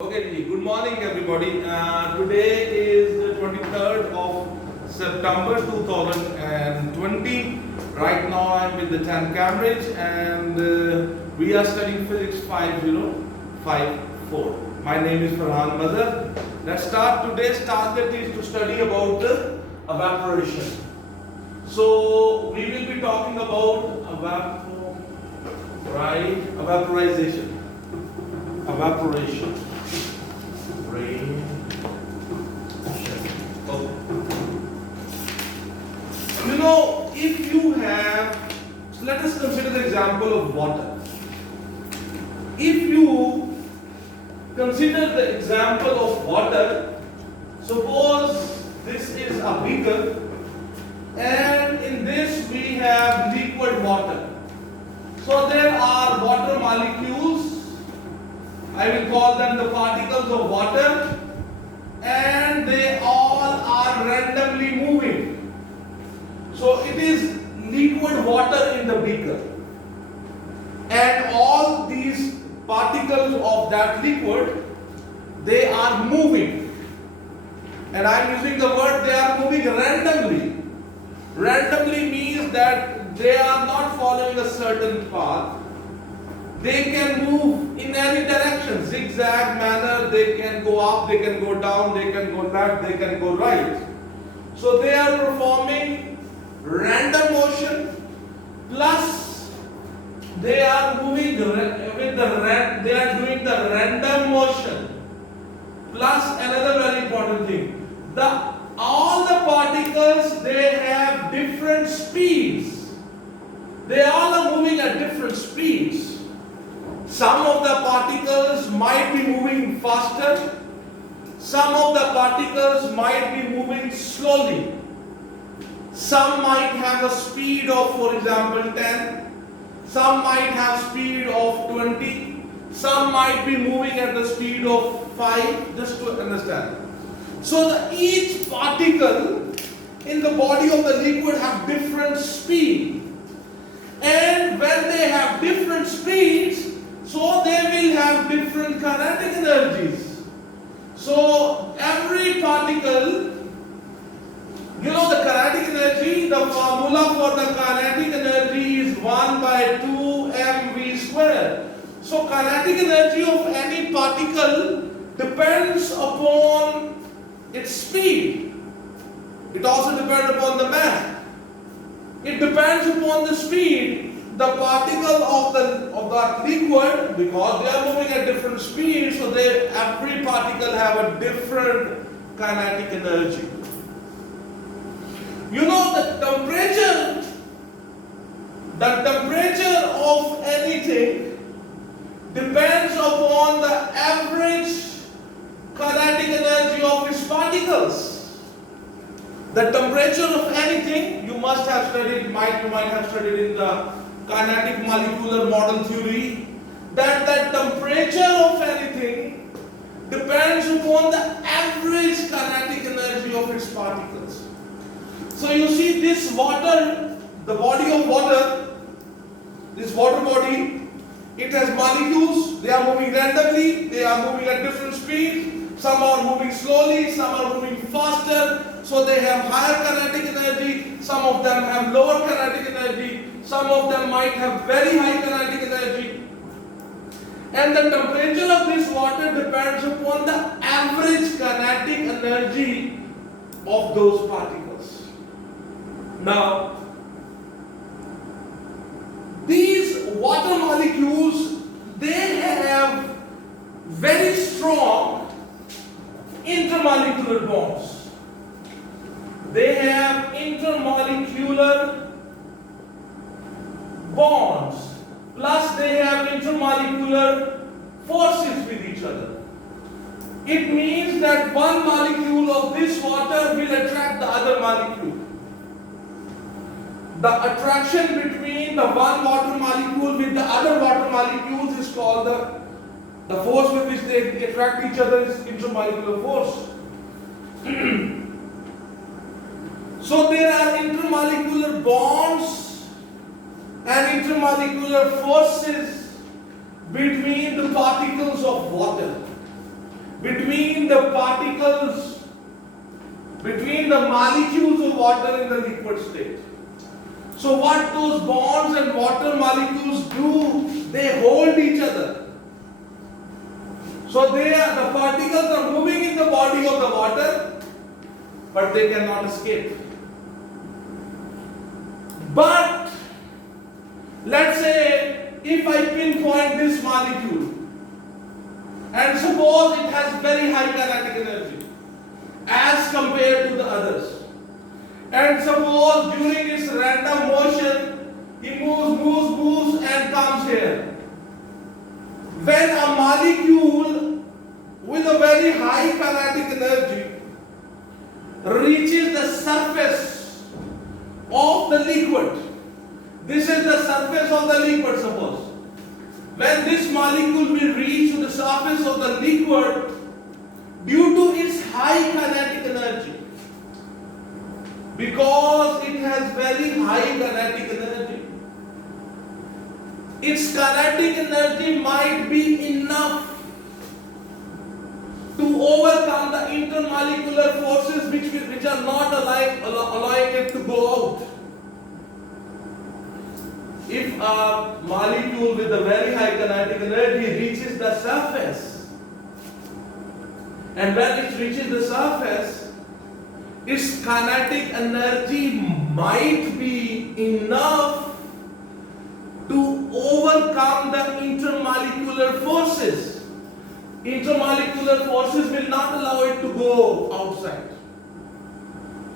Okay, good morning everybody. Today is the 23rd of September 2020. Right now I'm with the 10th Cambridge and we are studying Physics 5054. My name is Ferhan Mazher. Let's start. Today's target is to study about the evaporation. So we will be talking about evaporation. You know, if you have, so let us consider the example of water. If you consider the example of water, suppose this is a beaker and in this we have liquid water. So there are water molecules, I will call them the particles of water, and they all are randomly moving. So it is liquid water in the beaker, and all these particles of that liquid, they are moving, and I am using the word they are moving randomly. Randomly means that they are not following a certain path. They can move in any direction, zigzag manner. They can go up, they can go down, they can go left, they can go right. So they are performing random motion, plus they are moving they are doing the random motion, plus another very important thing, all the particles, they have different speeds. They all are moving at different speeds. Some of the particles might be moving faster, some of the particles might be moving slowly. Some might have a speed of, for example, 10, some might have speed of 20, some might be moving at the speed of 5, just to understand. So each particle in the body of the liquid have different speed, and when they have different speeds, so they will have different kinetic energies. So every particle, you know the kinetic energy, the formula for the kinetic energy is 1 by 2 mv square. So kinetic energy of any particle depends upon its speed. It also depends upon the mass. It depends upon the speed. The particle of that liquid, because they are moving at different speeds, so every particle have a different kinetic energy. You know the temperature of anything depends upon the average kinetic energy of its particles. The temperature of anything, you might have studied in the kinetic molecular model theory, that the temperature of anything depends upon the average kinetic energy of its particles. So you see this water, the body of water, this water body, it has molecules, they are moving randomly, they are moving at different speeds, some are moving slowly, some are moving faster, so they have higher kinetic energy, some of them have lower kinetic energy, some of them might have very high kinetic energy. And the temperature of this water depends upon the average kinetic energy of those particles. Now, these water molecules, they have very strong intermolecular bonds. They have intermolecular bonds, plus they have intermolecular forces with each other. It means that one molecule of this water will attract the other molecule. The attraction between the one water molecule with the other water molecules is called the force with which they attract each other is intermolecular force. So there are intermolecular bonds and intermolecular forces between the particles of water. particles between the molecules of water in the liquid state. So what those bonds and water molecules do, they hold each other. So the particles are moving in the body of the water, but they cannot escape. But let's say if I pinpoint this molecule and suppose it has very high kinetic energy as compared to the others, and suppose during its random motion it moves and comes here. When a molecule with a very high kinetic energy reaches the surface of the liquid, this is the surface of the liquid, suppose. When this molecule will reach to the surface of the liquid, due to its high kinetic energy, because it has very high kinetic energy, its kinetic energy might be enough to overcome the intermolecular forces which are not allowing it to go out. If a molecule with a very high kinetic energy reaches the surface, and when it reaches the surface, its kinetic energy might be enough to overcome the intermolecular forces. Intermolecular forces will not allow it to go outside.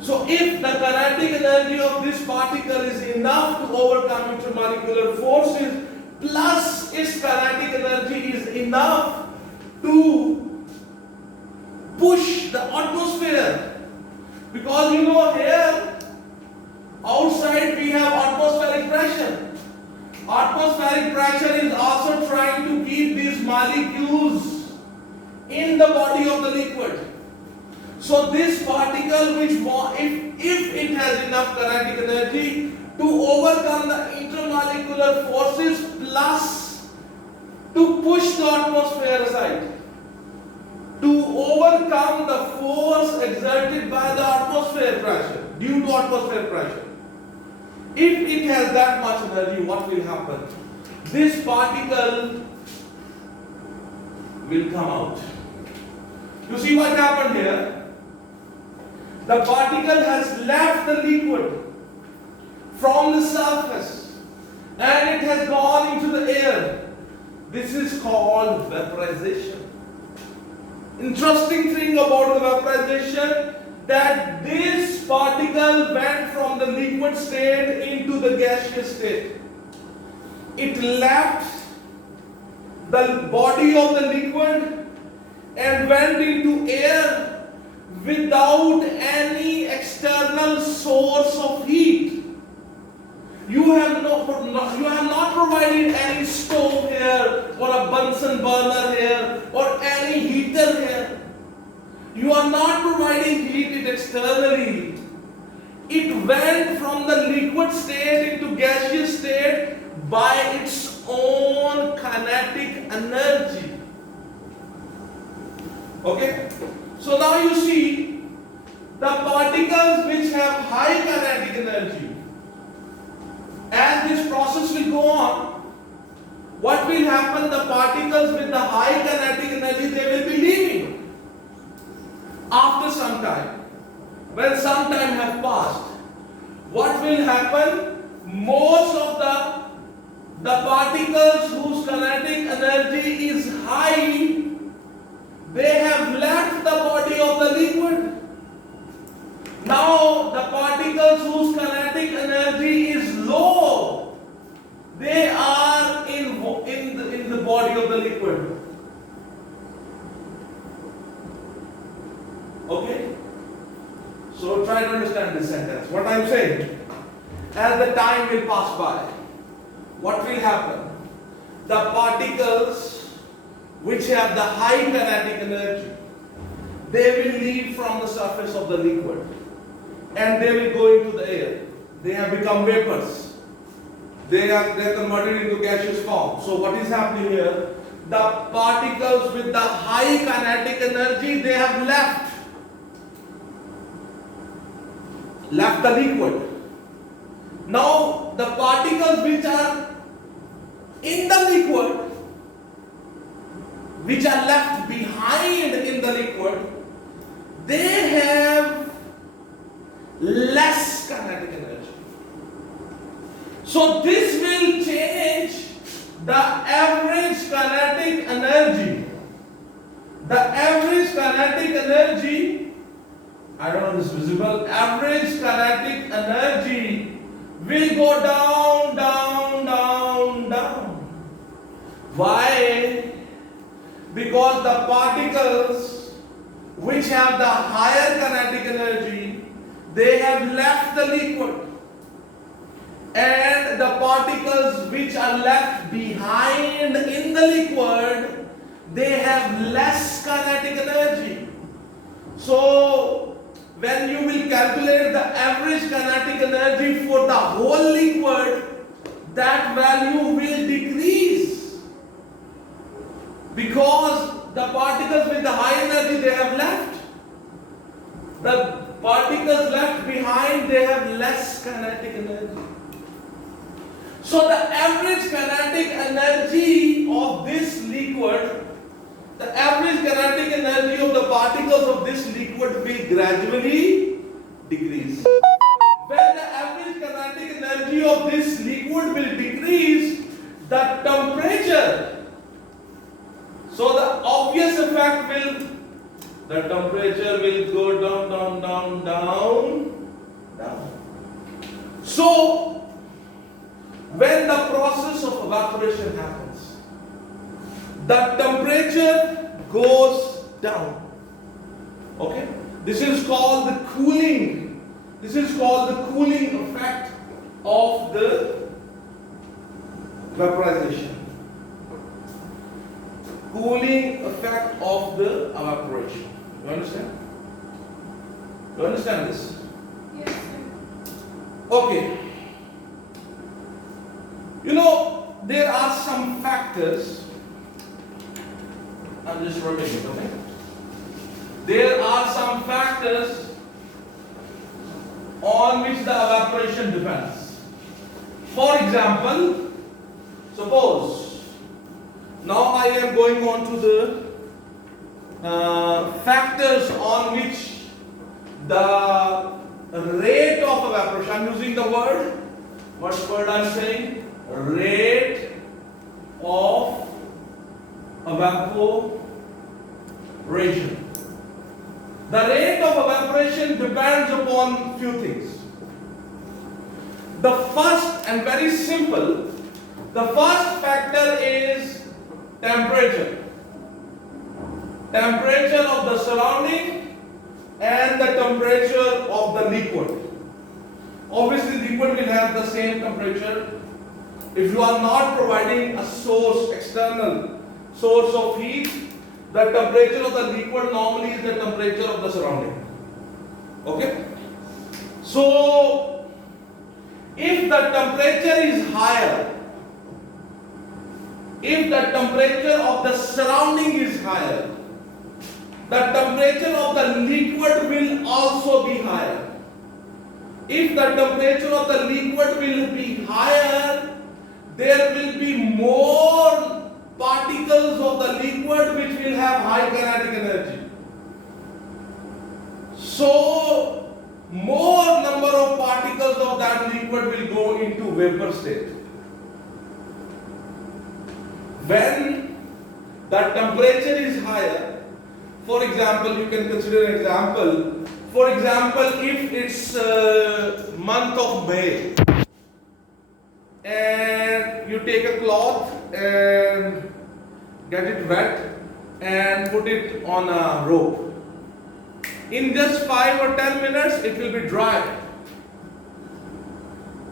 So if the kinetic energy of this particle is enough to overcome intermolecular forces, plus its kinetic energy is enough to push the atmosphere, because you know here outside we have atmospheric pressure. Atmospheric pressure is also trying to keep these molecules in the body of the liquid. So this particle, which if it has enough kinetic energy to overcome the intermolecular forces plus to push the atmosphere aside, to overcome the force exerted by the atmosphere pressure, due to atmosphere pressure. If it has that much energy, what will happen? This particle will come out. You see what happened here? The particle has left the liquid from the surface and it has gone into the air. This is called vaporization. Interesting thing about the vaporization, that this particle went from the liquid state into the gaseous state. It left the body of the liquid and went into air without any external source of heat. You have not provided any stove here or a Bunsen burner here or any heater here. You are not providing heat externally. It went from the liquid state into gaseous state by its own kinetic energy. Okay? So now you see the particles which have high kinetic energy. As this process will go on, what will happen? The particles with the high kinetic energy, they will be leaving. After some time, when some time have passed, what will happen? Most of the particles whose kinetic energy is high, they have left the body of the liquid. Now the particles whose kinetic energy is low, they are in the body of the liquid. Okay? So try to understand this sentence. What I am saying, as the time will pass by, what will happen? The particles which have the high kinetic energy, they will leave from the surface of the liquid and they will go into the air. They have become vapors. They are converted into gaseous form. So what is happening here? the particles with the high kinetic energy, they have left the liquid. Now the particles which are in the liquid, which are left behind in the liquid, they have less kinetic energy. So this will change the average kinetic energy. The average kinetic energy, I don't know if this is visible, average kinetic energy will go down, down, down, down. Why? Because the particles which have the higher kinetic energy, they have left the liquid. And the particles which are left behind in the liquid, they have less kinetic energy. So when you will calculate the average kinetic energy for the whole liquid, that value will decrease, because the particles with the high energy, they have left. The particles left behind, they have less kinetic energy. So the average kinetic energy of this liquid, the average kinetic energy of the particles of this liquid will gradually decrease. When the average kinetic energy of this liquid will decrease, the temperature, so the obvious effect will, the temperature will go down, down, down, down, down. So when the process of evaporation happens, the temperature goes down. Okay? This is called the cooling. This is called the cooling effect of the vaporization. Cooling effect of the evaporation. You understand? You understand this? Yes, sir. Okay. You know, there are some factors. I'm just writing it, okay? There are some factors on which the evaporation depends. For example, suppose now I am going on to the factors on which the rate of evaporation, I'm using the word, what word I'm saying? Rate of evaporation. The rate of evaporation depends upon few things. The first, and very simple, the first factor is temperature. Temperature of the surrounding and the temperature of the liquid. Obviously, liquid will have the same temperature. If you are not providing a source, external source of heat, the temperature of the liquid normally is the temperature of the surrounding. Okay? So, if the temperature is higher, if the temperature of the surrounding is higher, the temperature of the liquid will also be higher. If the temperature of the liquid will be higher, there will be more particles of the liquid which will have high kinetic energy. So, more number of particles of that liquid will go into vapor state. When the temperature is higher, for example, you can consider an example. For example, if it's month of May, and you take a cloth and get it wet and put it on a rope. In just 5 or 10 minutes, it will be dry.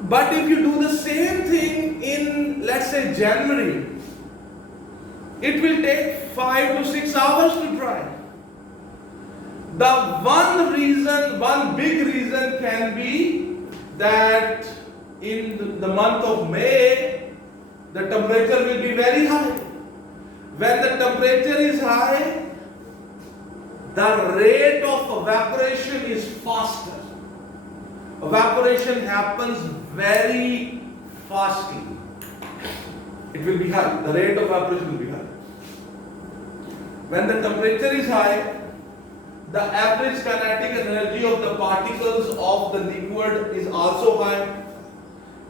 But if you do the same thing in, let's say, January, it will take 5 to 6 hours to dry. The one big reason can be that in the month of May, the temperature will be very high. when the temperature is high, the rate of evaporation is faster. Evaporation happens very fastly. It will be high. The rate of evaporation will be high. When the temperature is high, the average kinetic energy of the particles of the liquid is also high.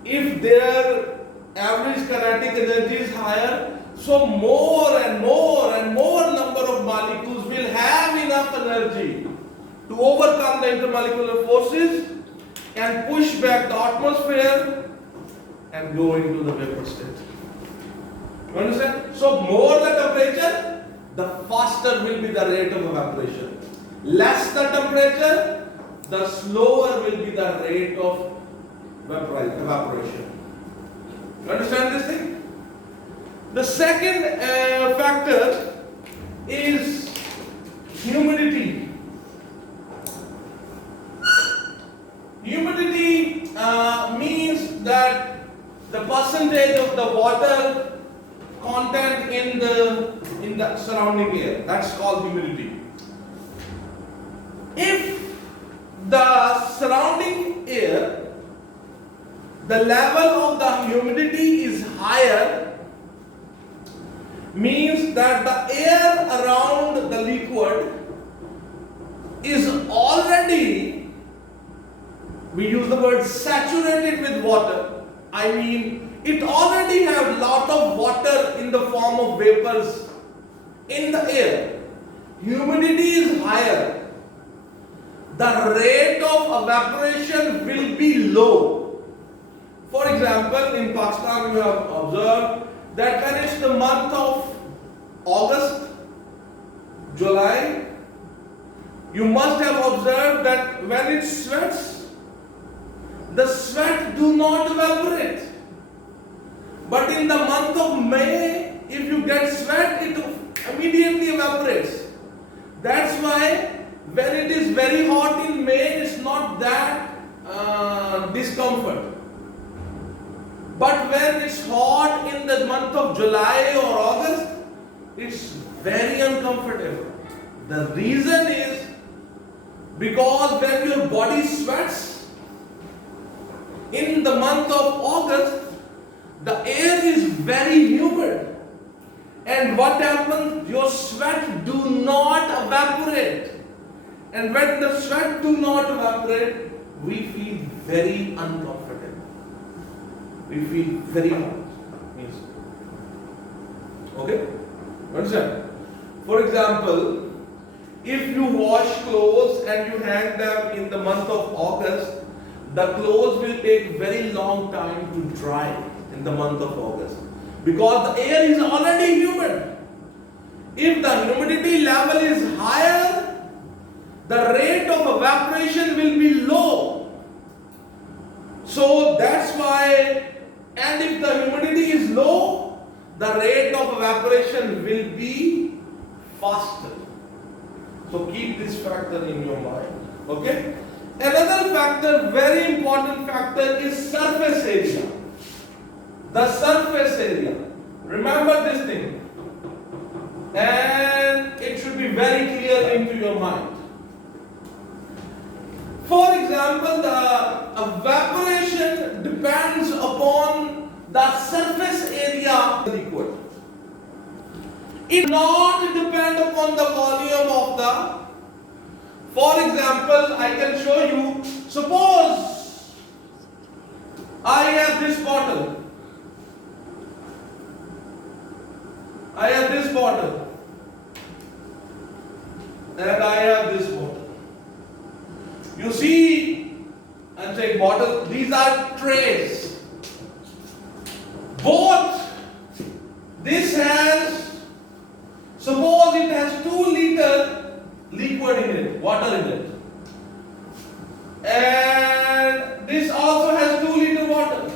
If their average kinetic energy is higher, so more and more and more number of molecules will have enough energy to overcome the intermolecular forces and push back the atmosphere and go into the vapor state. You understand? So more the temperature, the faster will be the rate of evaporation. Less the temperature, the slower will be the rate of evaporation. You understand this thing? The second factor is humidity. Humidity means that the percentage of the water content in the surrounding air. That's called humidity. If the surrounding air, the level of the humidity is higher, means that the air around the liquid is already, we use the word saturated with water. I mean, it already have lot of water in the form of vapors in the air. Humidity is higher. The rate of evaporation will be low. For example, in Pakistan we have observed that when it's the month of August, July, you must have observed that when it sweats, the sweat do not evaporate. But in the month of May, if you get sweat, it immediately evaporates. That's why when it is very hot in May, it's not that discomfort. But when it's hot in the month of July or August, it's very uncomfortable. The reason is because when your body sweats in the month of August, the air is very humid. And what happens? Your sweat do not evaporate. And when the sweat do not evaporate, we feel very uncomfortable. We feel very hot. Okay? Understand? For example, if you wash clothes and you hang them in the month of August, the clothes will take very long time to dry in the month of August because the air is already humid. If the humidity level is higher, the rate of evaporation will be low. So that's why, and if the humidity is low, the rate of evaporation will be faster. So keep this factor in your mind. Okay? Another factor, very important factor, is surface area. The surface area. Remember this thing. And it should be very clear into your mind. For example, the evaporation depends upon the surface area of the liquid. It does not depend upon the volume of the. For example, I can show you. Suppose I have this bottle. I have this bottle. And I have this bottle. You see, I'm saying bottle, these are trays. Both, this has, suppose it has 2 liter liquid in it, water in it. And this also has 2 liter water.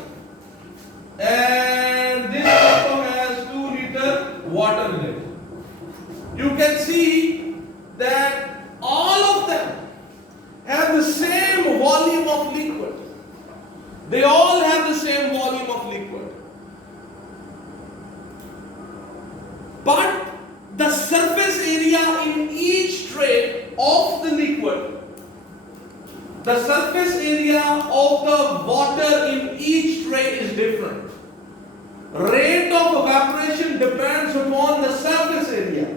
And this also has 2 liter water in it. You can see that all of them have the same volume of liquid. They all have the same volume of liquid. But the surface area of the water in each tray is different. Rate of evaporation depends upon the surface area.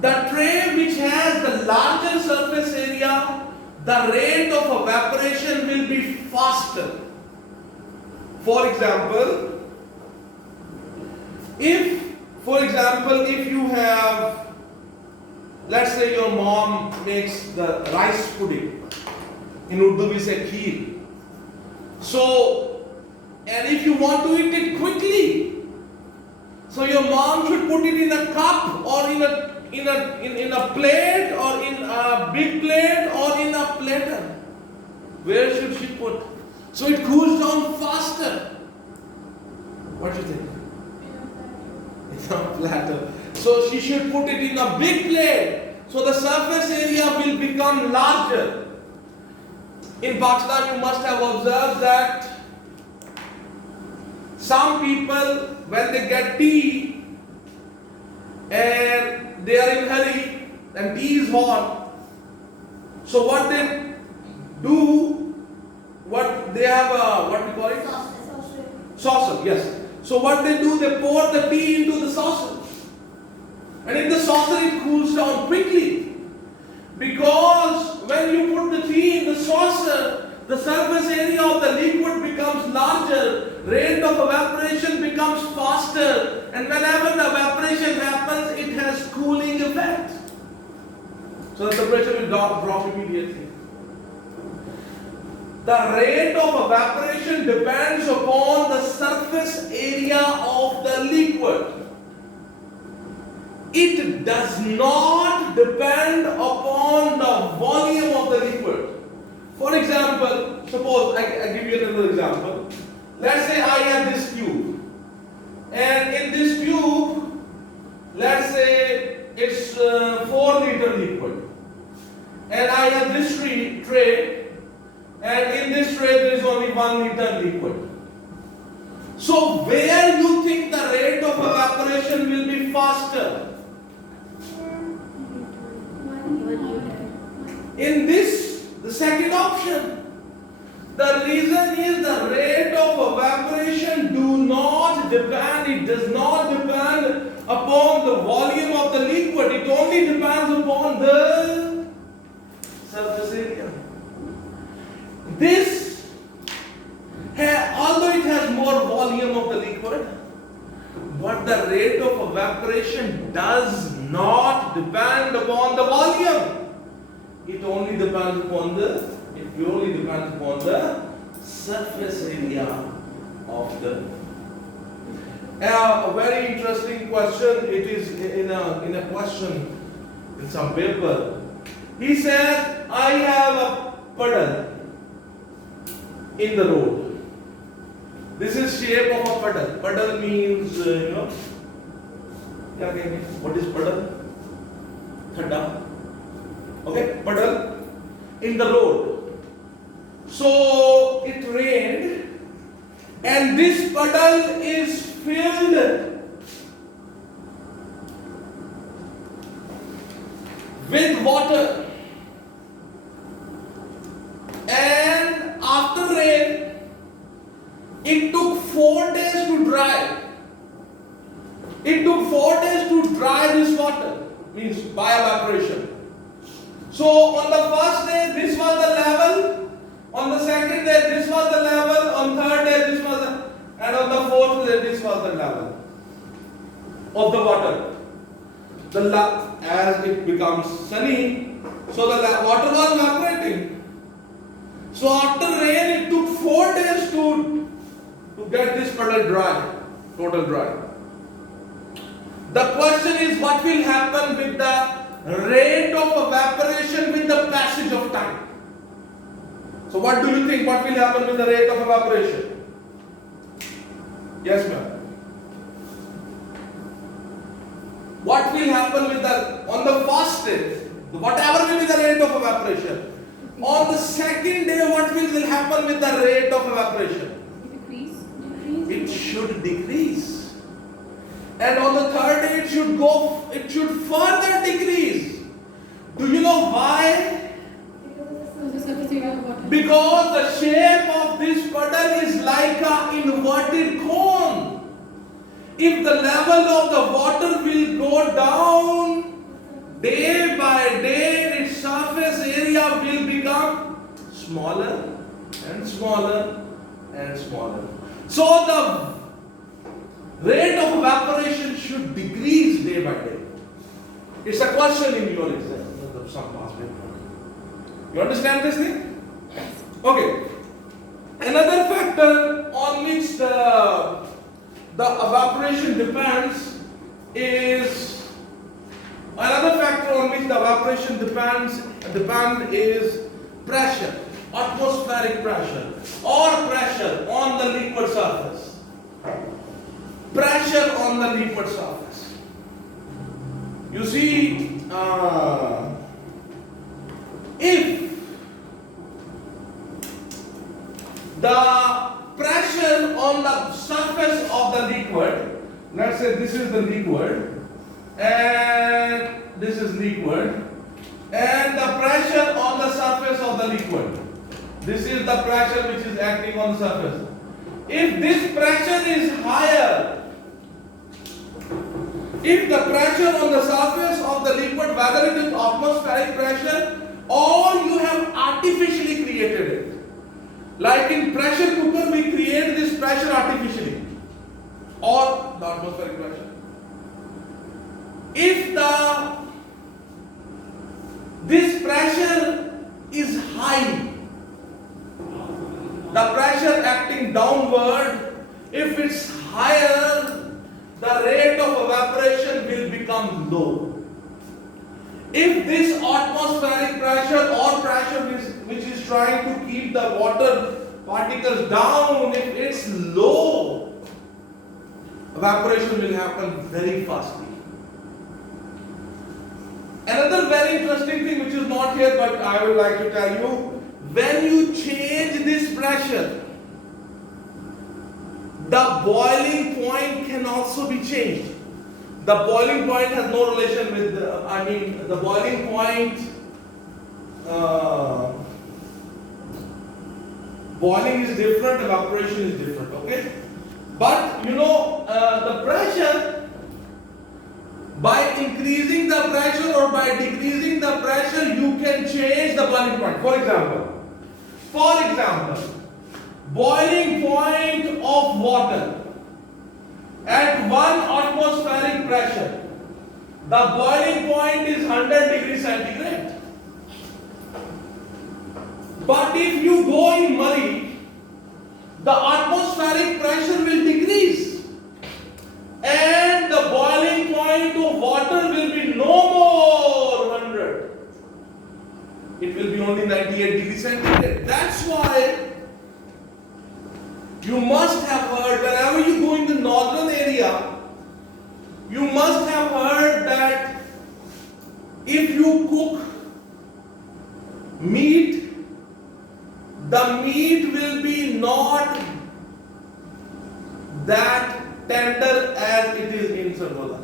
The tray which has the larger surface area, the rate of evaporation will be faster. For example, if you have, let's say your mom makes the rice pudding, in Urdu we say kheer. So, and if you want to eat it quickly, so your mom should put it in a cup or in a plate or in a big plate or in a platter. Where should she put? So it cools down faster. What do you think? In a platter. So she should put it in a big plate. So the surface area will become larger. In Pakistan, you must have observed that some people, when they get tea and they are in hurry and tea is hot, so what they do, what they have, what we call it? Saucer, yes. So what they do, they pour the tea into the saucer. And in the saucer it cools down quickly. Because when you put the tea in the saucer, the surface area of the liquid becomes larger, rate of evaporation becomes faster, and whenever the evaporation happens, it has cooling effect. So the temperature will drop immediately. The rate of evaporation depends upon the surface area of the liquid. It does not depend upon the volume of the liquid. For example, suppose I give you another example. Let's say I have this tube, and in this tube, let's say it's 4-liter liquid, and I have this tray, and in this tray there is only 1-liter liquid. So where you think the rate of evaporation will be faster? In this, the second option. The reason is the rate of evaporation it does not depend upon the volume of the liquid, it only depends upon the surface area. This, although it has more volume of the liquid, but the rate of evaporation does not depend upon the volume. It purely depends upon the surface area of the. A very interesting question. It is in a question in some paper. He said, I have a puddle in the road. This is shape of a puddle. Puddle means what is puddle? Khadda. Okay, puddle in the road. So it rained, and this puddle is filled with water. And after rain, it took 4 days to dry. It took 4 days to dry this water, means by evaporation. So on the first day, this was the level. On the second day, this was the level. On third day, this was the, and on the fourth day, this was the level of the water. As it becomes sunny, so the water was evaporating. So after rain, it took 4 days to get this puddle dry, total dry. The question is, what will happen with the rate of evaporation with the passage of time? So what do you think? What will happen with the rate of evaporation? Yes, ma'am. What will happen with on the first day, whatever will be the rate of evaporation? On the second day, what will happen with the rate of evaporation? Decrease. It should decrease. And on the third day, it should further decrease. Do you know why? Because of the water is like an inverted cone. If the level of the water will go down, day by day its surface area will become smaller and smaller and smaller. So the rate of evaporation should decrease day by day. It's a question in your exam, some past paper. You understand this thing? Okay. Another factor on which the evaporation depends is pressure, atmospheric pressure, or pressure on the liquid surface. Pressure on the liquid surface. You see, if the pressure on the surface of the liquid, let's say this is the liquid and this is liquid, and the pressure on the surface of the liquid, this is the pressure which is acting on the surface. If this pressure is higher, if the pressure on the surface of the liquid, whether it is atmospheric pressure or you have artificially created it, like in pressure cooker we create this pressure artificially, or the atmospheric pressure. If this pressure is high, the pressure acting downward, if it's higher, the rate of evaporation will become low. If this atmospheric pressure or pressure which is trying to keep the water particles down, if it's low, evaporation will happen very fastly. Another very interesting thing which is not here but I would like to tell you, when you change this pressure, the boiling point can also be changed. The boiling point has no relation with the boiling point, boiling is different, evaporation is different, okay? But you know, the pressure, by increasing the pressure or by decreasing the pressure, you can change the boiling point. For example, boiling point of water at 1 atmospheric pressure, the boiling point is 100 degrees centigrade. But if you go in muddy, the atmospheric pressure will decrease and the boiling point of water will be no more 100. It will be only 98 degrees centigrade. That's why you must have heard, whenever you go in the northern area, you must have heard that if you cook meat, the meat will be not that tender as it is in Sargoda.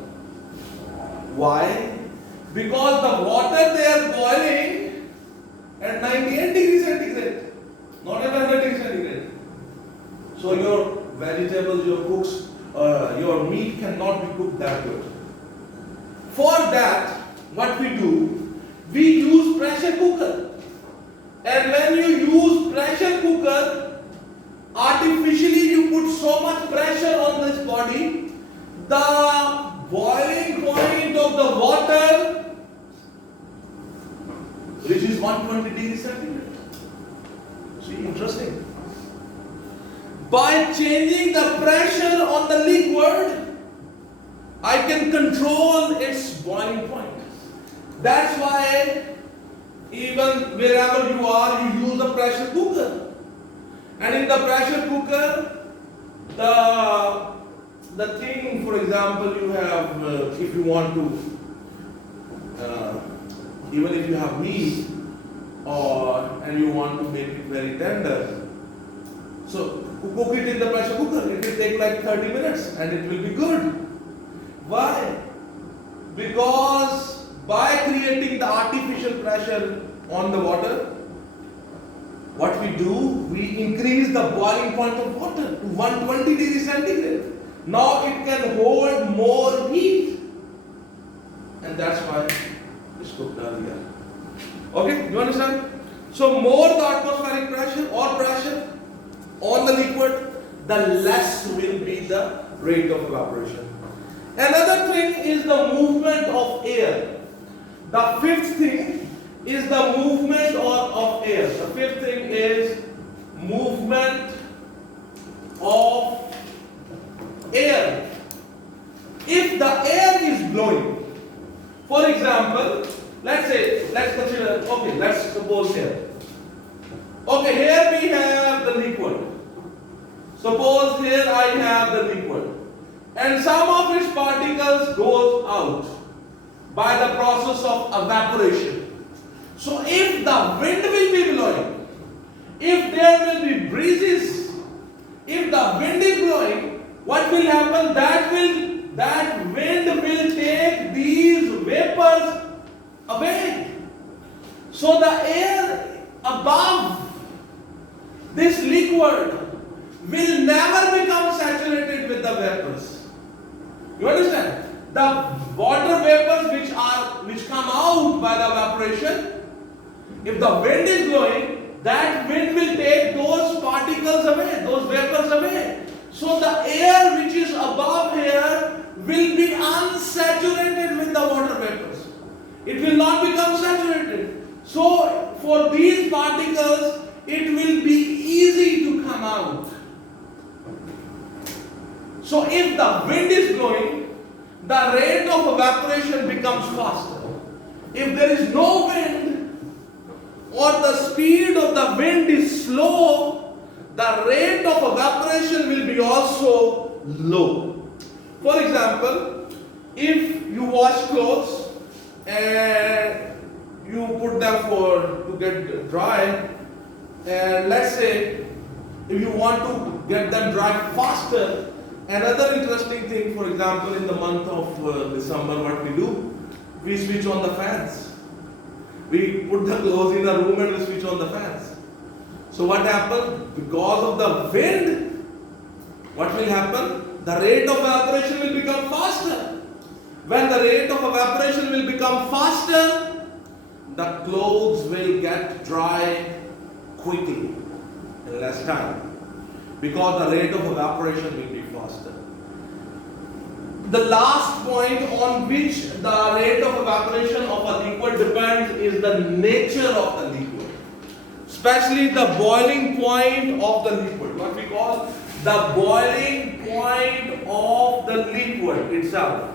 Why? Because the water they are boiling at 98 degrees centigrade, not at 100 degrees centigrade. So your vegetables, your cooks, your meat cannot be cooked that good. For that, what we do, we use pressure cooker. And when you use pressure cooker, artificially you put so much pressure on this body, the boiling point of the water, which is 120 degrees centigrade. See, interesting. By changing the pressure on the liquid, I can control its boiling point. That's why even wherever you are, you use a pressure cooker. And in the pressure cooker, the thing, for example, you have, if you want to, even if you have meat, and you want to make it very tender, so cook it in the pressure cooker. It will take like 30 minutes and it will be good. Why? Because by creating the artificial pressure on the water, what we do, we increase the boiling point of water to 120 degrees centigrade. Now it can hold more heat, and that's why it's cooked earlier. Okay, you understand? So more the atmospheric pressure or pressure on the liquid, the less will be the rate of evaporation. Another thing is the movement of air. The fifth thing is the movement of air. The fifth thing is movement of air. If the air is blowing, for example, let's suppose here. Okay, here we have the liquid. Suppose here I have the liquid, and some of its particles goes out by the process of evaporation. So if the wind will be blowing, if there will be breezes, if the wind is blowing, what will happen? That wind will take these vapors away. So the air above this liquid will never become saturated with the vapors. You understand? The water vapors which come out by the evaporation, if the wind is blowing, that wind will take those particles away, those vapors away. So the air which is above here will be unsaturated with the water vapors. It will not become saturated. So for these particles, it will be easy to come out. So if the wind is blowing, the rate of evaporation becomes faster. If there is no wind, or the speed of the wind is slow, the rate of evaporation will be also low. For example, if you wash clothes and you put them to get dry, and let's say if you want to get them dry faster, another interesting thing, for example, in the month of December, what we do, we switch on the fans. We put the clothes in a room and we switch on the fans. So what happens? Because of the wind, what will happen? The rate of evaporation will become faster. When the rate of evaporation will become faster, the clothes will get dry quickly in less time, because the rate of evaporation will be faster. The last point on which the rate of evaporation of a liquid depends is the nature of the liquid, especially the boiling point of the liquid, what we call the boiling point of the liquid itself.